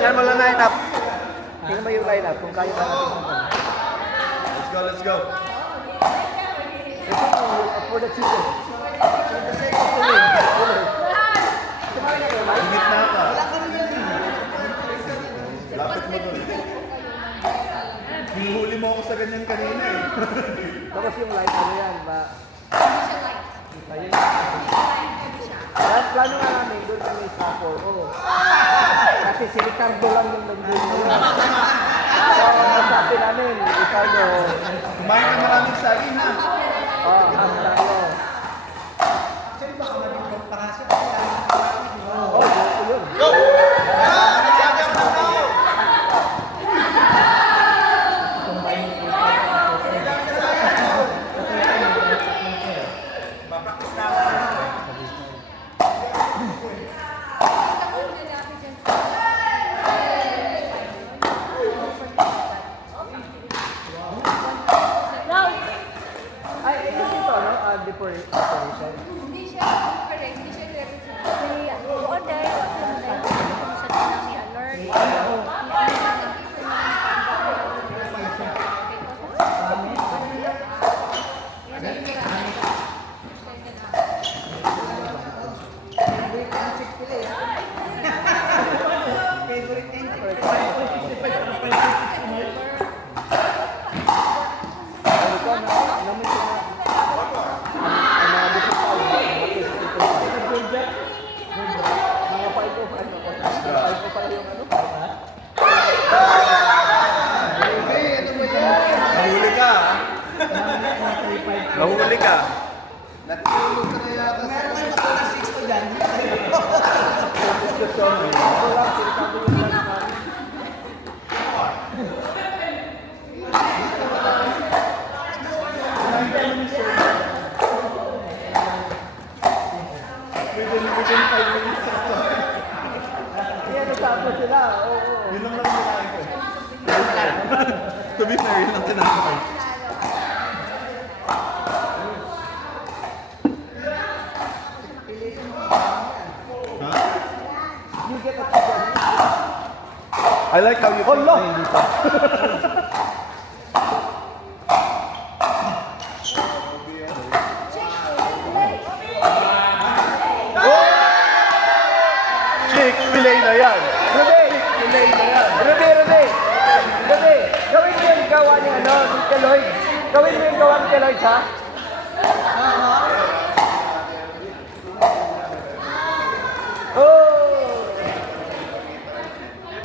Tingnan mo lang line-up. Tingnan mo yung line-up kung kaya ba natin. Let's go. For the chicken. Init na ka. Lapit mo doon. Hinuhuli mo ako sa ganyan kanina eh. Tapos yung light, ano yan ba? Ayun. Plano nga namin, doon kami sa 4. Kasi si Ricardo lang yung nag-doon ngayon. So, sabi namin, Ricardo. Kumain ka maraming saging ha. Mas tayo. Actually, baka maging komparasyon. Yun. Go! Decoration. Hindi siya correct, hindi siya direct. May order, sa tsunami alert. Nahuli ka ha? Nahuli ka. Natulog ka na yata sa alas 6 ko dyan. Within 5 minutes. Yan, nasama sila. Oo. Yun lang naman nila ko. To be fair, yun lang tinanong ko. You get a chicken. I like how you Hold on. play dito. Chick-fil-A na yan. Rudy! Chick-fil-A na yan. Rudy! Gawin mo yung gawa ni ano, ni Keloid. Gawin mo yung gawa ni Keloid, ha? Oh!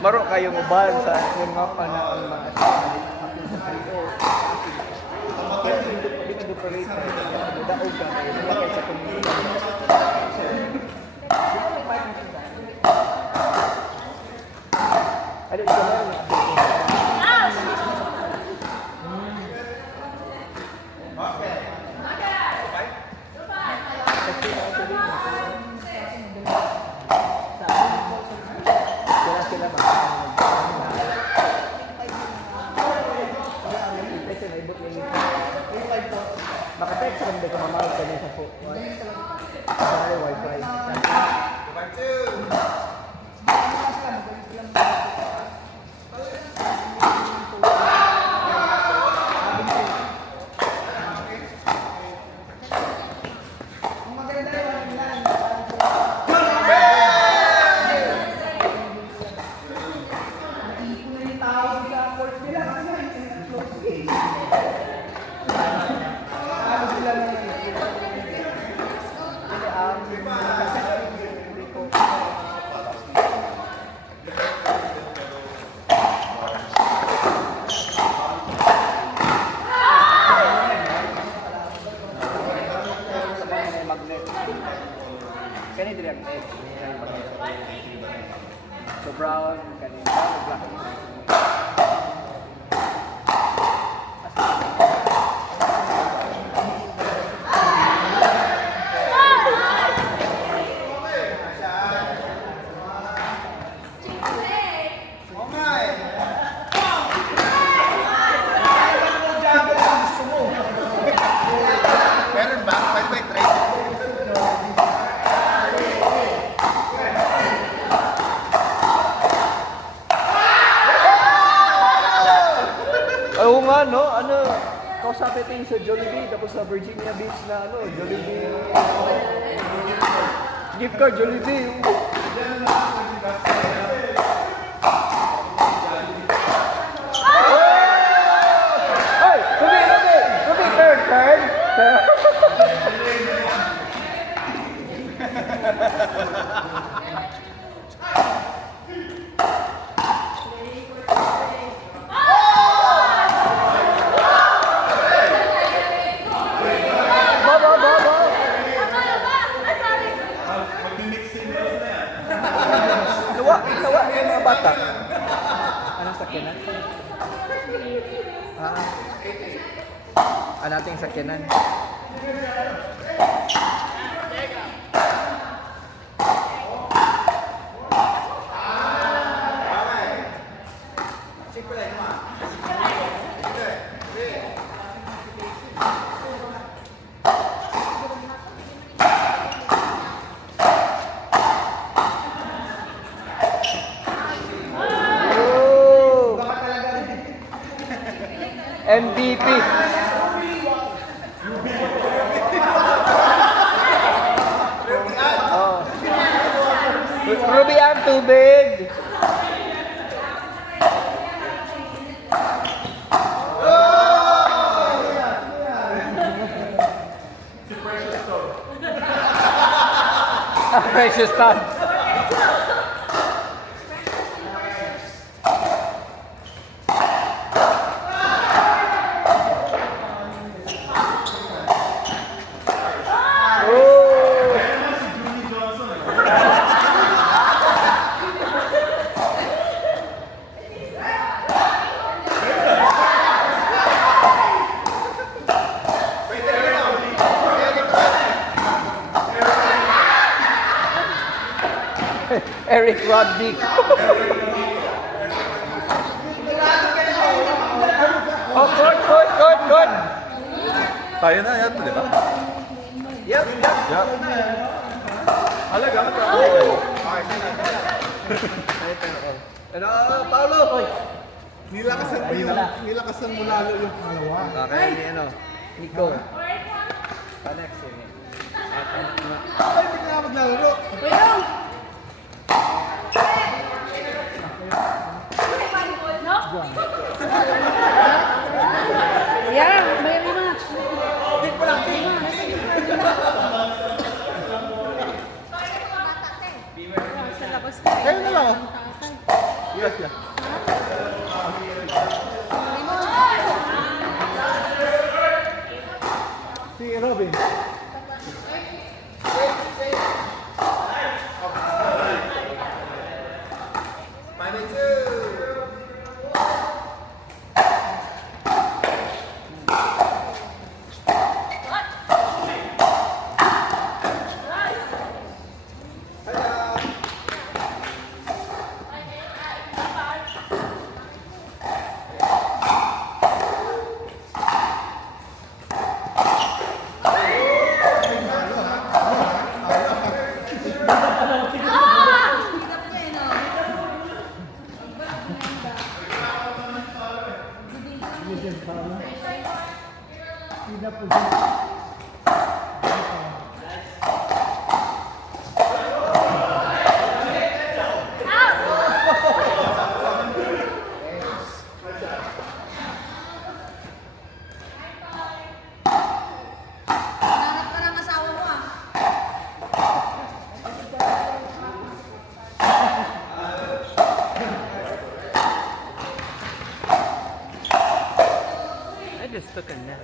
Maro kayong uban sa yung mga panahon mga kaya hindi ka decorate na daog ka kayo kaya sa community. Ano ito lang? Sila ba? Maka-text lang din ka mamahal ka niya sa po. Sorry, wifi. Kani dili ang egg. So brown, kani black. Meron ba? 5.3? naman, no? Ano, kausapin natin sa Jollibee, tapos sa Virginia Beach na ano, Jollibee. Gift card, Jollibee. Hey! Ruby, turn. Lawa, yung mga bata. Anong sakyanan? Nating sakyanan. MVP. Oh. Ruby ang tubig. Precious Stone. Eric Roddick. Oh, good. Tayo na yan, di ba? Yep. Halaga, Ano, Paulo? Nilakasan mo lalo yung pangalawa. Okay, ni ano, Nico. Next yun. Ay, hindi ka maglalaro. Yeah, very much. Sa labas na. Kayo na lang. Yes, yeah. Si Robin. Gusto ka na.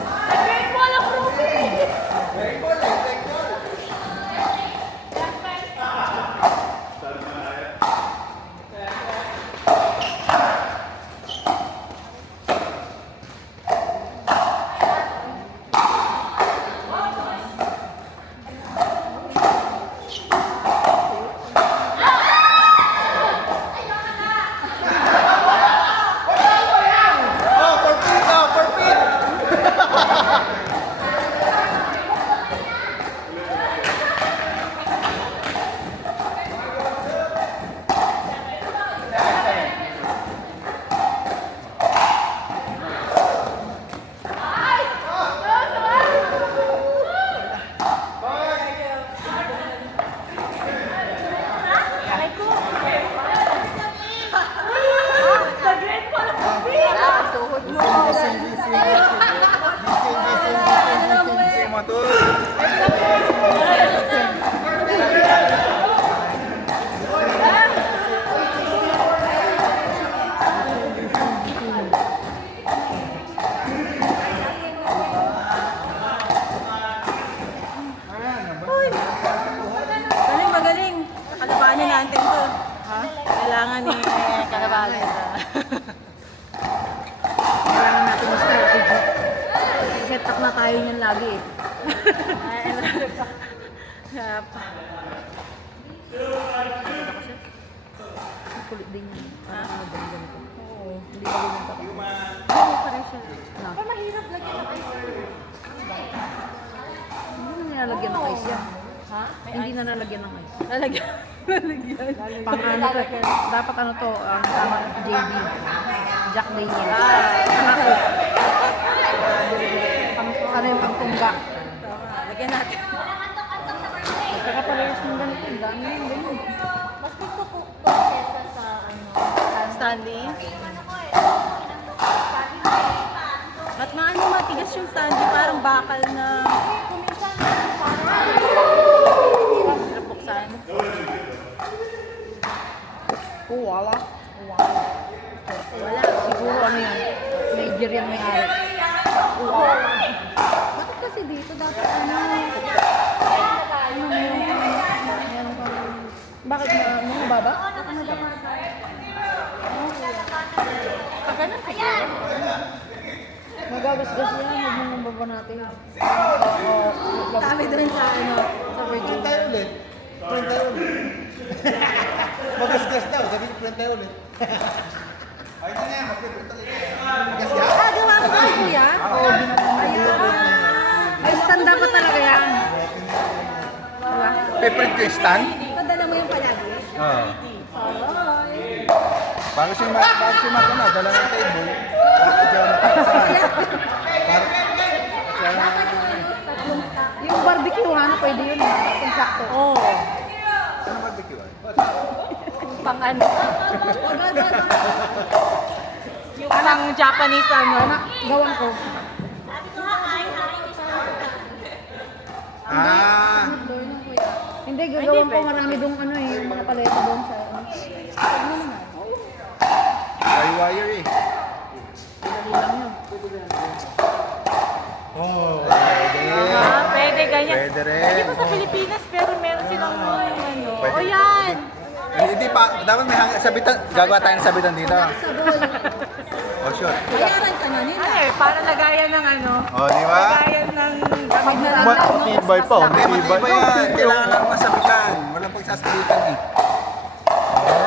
Great Wall of Rupee! Oh, forfeit! Oh, forfeit! Aray ko! The Great Wall of Rupee! Tuhod mo! Gising mo, tol. Galing, magaling. Kalabanin natin to. Ha? Kailangan ni kalabanin ito. Kailangan natin yung strategy. Set up na tayo niyan lagi eh. Kulit din yan. Parang ganito. Oo. Hindi ka rin nagkakaroon. Galing pa rin siya. Pero mahirap lagyan ng ice cream. Hindi na nilalagyan ng ice yan. Ha? Hindi na nalagyan ng ice. Lalagyan. Lalagyan. Pang ano to, dapat ano to, ang tama JB. Jack Daniel. Pang, ano yung pangtungga. Tama. Lagyan natin. Nagkakaparehas ng ganito. Ang dami yung ganyan. Mas gusto ko to kesa sa ano. Stanley. Ba't maano matigas yung Stanley? Parang bakal na Kuminsan parang nabuksan. Oh, wala. Wala. Siguro ano yan. Nigerian may-ari. Bakit kasi dito dapat ano? Bakit mga baba? Pag ganun siguro. Magagasgas yan. Huwag mo nang baba natin. Oo. Kami doon sa ano, sa Virgin. Print tayo ulit. Print tayo ulit. Magasgas daw. Sabi niyo, print tayo ulit. Ay, ito na yan. Mag-print ulit. Magasgas? Ah, gawa ko ba kuya? Oo, ay, stand dapat talaga yan. Diba? Paper ko yung stand? Padala mo yung palagi. Oo. Para si Mark ano, dala ng table. Yung barbecue ha, pwede yun ha. Kung sakto. Oo. Ano barbecue? Pang ano. Yung pang Japanese ano. Gawan ko. Ah, Hindi, gagawin ko marami dong ano eh, yung mga paleta doon sa ano. by wire eh. Dali lang yun. Oh. Pwede ganyan. Pwede rin. Hindi pa sa Pilipinas pero meron silang ano. Pwede. O yan. Hindi pa, dapat may sabitan, gagawa tayo ng sabitan dito. Oh, sure. Bayaran ka na nila. Ano eh, para lagayan ng ano. Oh, di ba? Lagayan ng Pag nalaglag, no? Matibay pa, hindi matibay yan. Kailangan lang masabitan. Walang pagsasabitan eh.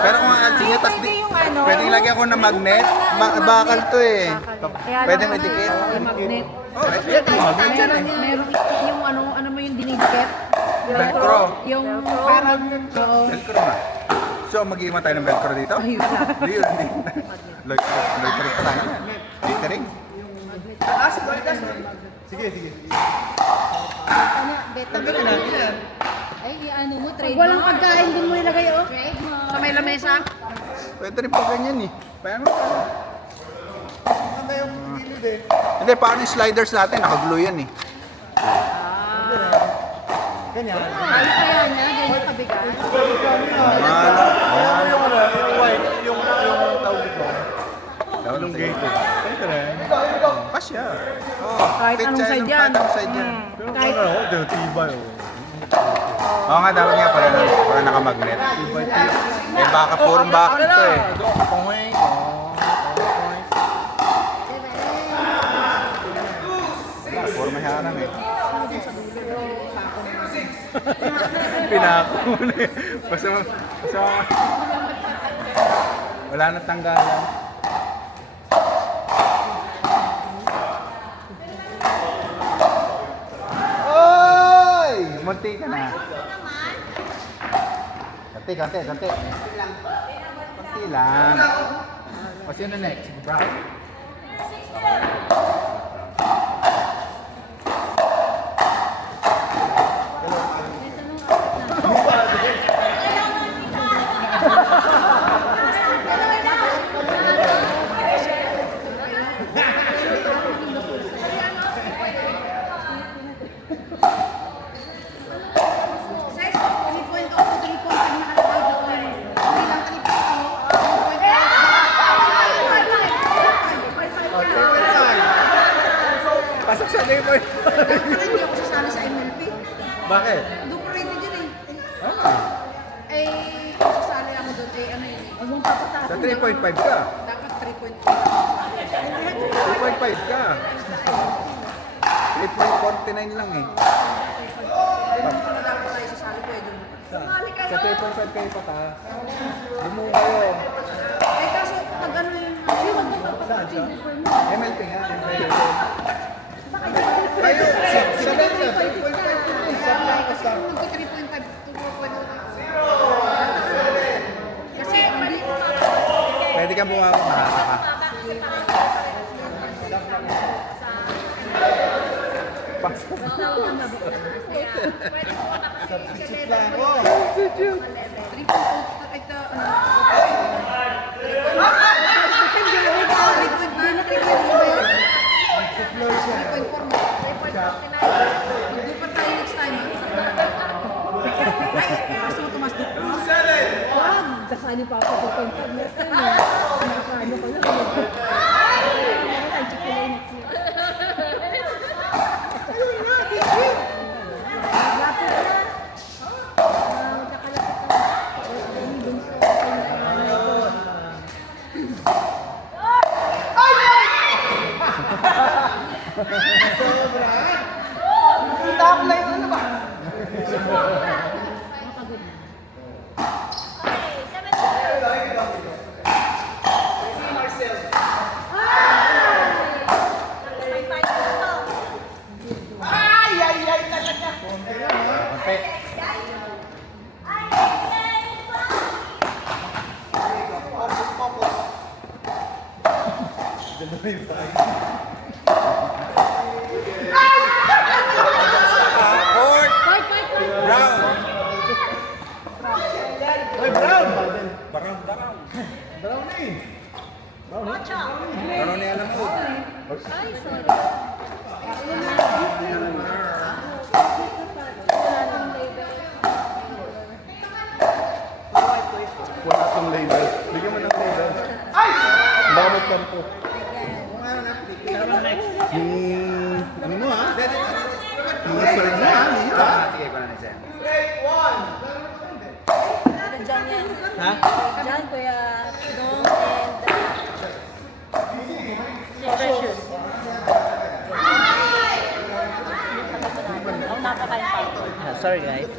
Pero kung ang sige, tas Pwede yung ano. pwedeng lagyan ko ng magnet. Bakal to eh. Pwede may dikit. May magnet. Oh, eh, magnet dyan eh. Meron yung ano mo yung dinidikit? Velcro. Yung parang, oo. Velcro na. So, mag-iwan tayo ng velcro dito? Ayun. Hindi yun, hindi. Loitering pa tayo. Loitering? Sige, sige. Tabi Tanggalin natin yan. Ay, ano mo, Pag walang pagkain, din mo ilagay oh. Sa may lamesa. Pwede rin pa ganyan eh. Paano? Maganda yung gilid eh. Hindi, paano yung sliders natin? Nakaglue yan eh. Ganyan. Ay, kaya niya, ganyan kabigat. Ano? Yung ano, yung white, yung tawag ito. Yung gate eh. Siyempre. Pasya. Kahit fit anong siya side ng yan. kahit anong side yan. Pero kahit tibay. Oo nga, dapat nga para nakamagnet. Eh baka purong bakal to eh. Wala, puro may harang eh. Pinako mo na eh. Basta wala nang tanggalan. Oy! Munti ka na. Kanti. Kanti lang. O sino next? Brown? Pasok sa game boy. Hindi ako sasali sa MLP. Bakit? Doon ko rin din eh. Ah, Sasali ako doon ano yun eh. huwag mong papataas. sa 3.5 ka. Dapat 3.5. 3.5 ka. 8.49 lang eh. Dapat tayo sasali pwede mo. Sa 3.5 kayo pataas. Lumo kayo. Kaso pag ano yun, huwag mo papataas. MLP nga. Kayo, sa Benja, 3.5 Kasi kung nag-3.5, 2.5. Kasi hindi. pwede kang bumaba, mahasa ka. Pasok. Substitute lang ako. Substitute. Wag! Kasali pa ako sa 2.5 next time eh. Nakakano ko lang. Ay, Chick-fil-A next year. Lapit na. Magkakalapit na. Dun sa Top line ano ba? Okay. Court! Brown! Ay, Brown! Brown. Brown na eh. Brown ni alam mo. Ay, sorry. Wala akong label. Bigyan mo ng label. Ay! Baka magkampo. Ano mo ha? Yung sword mo ha? Sige, ko na ni Sen. Diyan yan. Ha? Diyan, Kuya Dong and Precious. Ako napakain pa. Sorry guys.